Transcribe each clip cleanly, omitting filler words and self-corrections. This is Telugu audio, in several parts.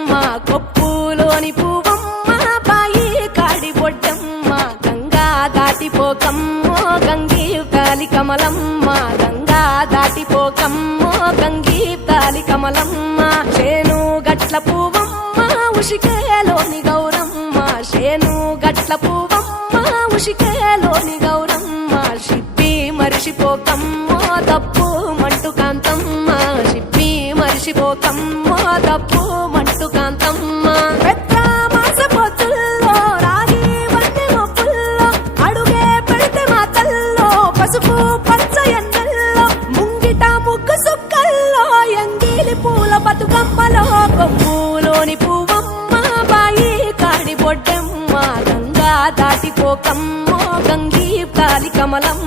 బొడ్డెమ్మ కొప్పులోని పువ్వమ్మ బాయి కాడి బొడ్డెమ్మ గంగా దాటిపోకమ్మో గంగీ తాలి కమలమ్మ గంగా దాటిపోకమ్మో గంగీ తాలి కమలమ్మ చేను గట్ల పువ్వమ్మ ఉషికేలోని గౌరమ్మ చేను గట్ల పువ్వమ్మ ఉషికేలోని గౌరమ్మ షిప్పి మరిషిపోకమ్మో తప్పు మంటు కాంతమ్మ షిప్పి మరిషిపోకమ్మో తప్పు మంటు కాంతమ్మ పెద్ద మాస పొత్తుల్లో రాగి వంటి మొప్పుల్లో అడుగే పెడితే మాతల్లో పసుపు పచ్చ ఎండల్లో ముంగిట ముగ్గు సుక్కల్లో ఎంగిలి పూల బతుకమ్మలో కొమ్ములోని పువ్వమ్మ బాయి కాడి బొడ్డెమ్మ గంగా దాటిపోకమ్మో గంగీ తాలి కమలమ్మ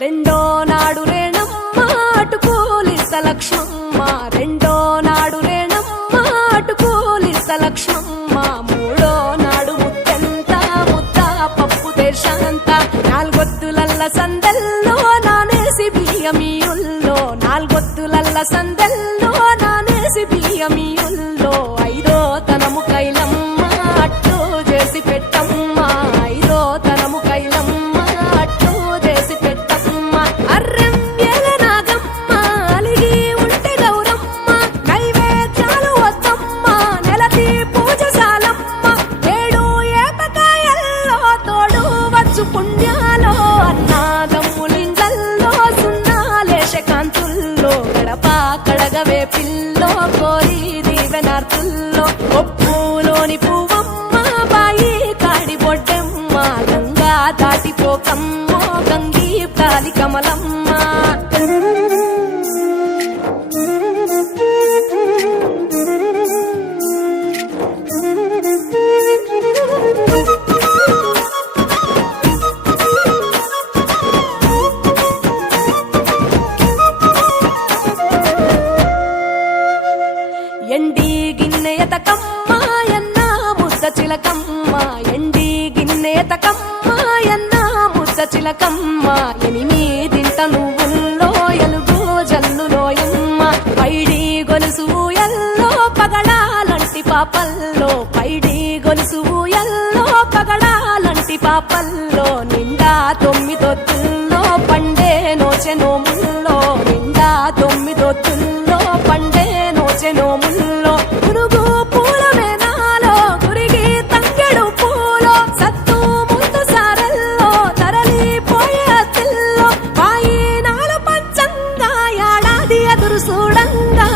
రెండో నాడు రేణమ్మ అటుకూలిస్త లక్ష్మమ్మ రెండో నాడు రేణమ్మ అటుకూలిస్త లక్ష్మమ్మ మూడో నాడు ముత్తెంత ముద్ద పప్పు దేశంత నాలుగొత్తులల్ల సందెల్లో నానేసి బియ్యమియుల్లో నాలుగొత్తులల్ల సందెల్లో నానేసి బియ్యమియుల్లో ఐదో తనము కైలమ్మ అట్టు చేసి పెట్టమ్మ ఐదో తనము కైలమ్మ అట్టు చేసి పెట్టమ్మ అర్రెం ఏల నాగమ్మ అలిగి ఉంటే గౌరమ్మ నైవేద్యాలు వద్దమ్మ నెలతి పూజశాలమ్మ ఏడు ఏపకాయల్లో తోడు వచ్చు పుణ్యాలో అన్నాదమ్ములిండ్లల్లో సున్నాలేశ కాంతుల్లో గడప కడగవే పిల్లో కోరి దీవెనార్తుల్లో ఒప్పులోని పువ్వమ్మ బాయి కాడి బొడ్డెమ్మ గంగా దాటిపోకమ్మో గంగీ తాలి కమలమ్మ ఎండి గిన్నెయతకమ్మ ఎన్న ముద్ద చిలకమ్మ ఎండి గిన్నెయతకమ్మ ఎన్న ముద్ద చిలకమ్మ ఎనిమిదింట నువ్వుల్లో ఎలుగు జల్లులోయమ్మ పైడి గొలుసు ఎల్లో పగడాలంటి పాపల్లో పైడి గొలుసు ఎల్లో పగడాలంటి పాపల్లో నిండా తొమ్మిదొత్తుల్లో పండే నోచె నోముల్లో నిండా తొమ్మిదొత్తుల్లో పండే నోచె నోముల్లో పునుగు పూల మేనాలో గురిగి తంగెడు పూలో సత్తు ముందు సారల్లో తరలిపోయే అత్తిల్లో వాయినాలు పంచంగా ఏడాది ఎదురు చూడంగా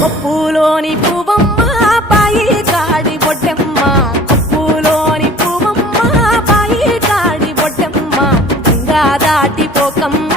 కొప్పులోని పువ్వమ్మ బాయి కాడి బొడ్డెమ్మ కొప్పులోని పువ్వమ్మ బాయి కాడి బొడ్డెమ్మ గంగా దాటిపోకమ్మ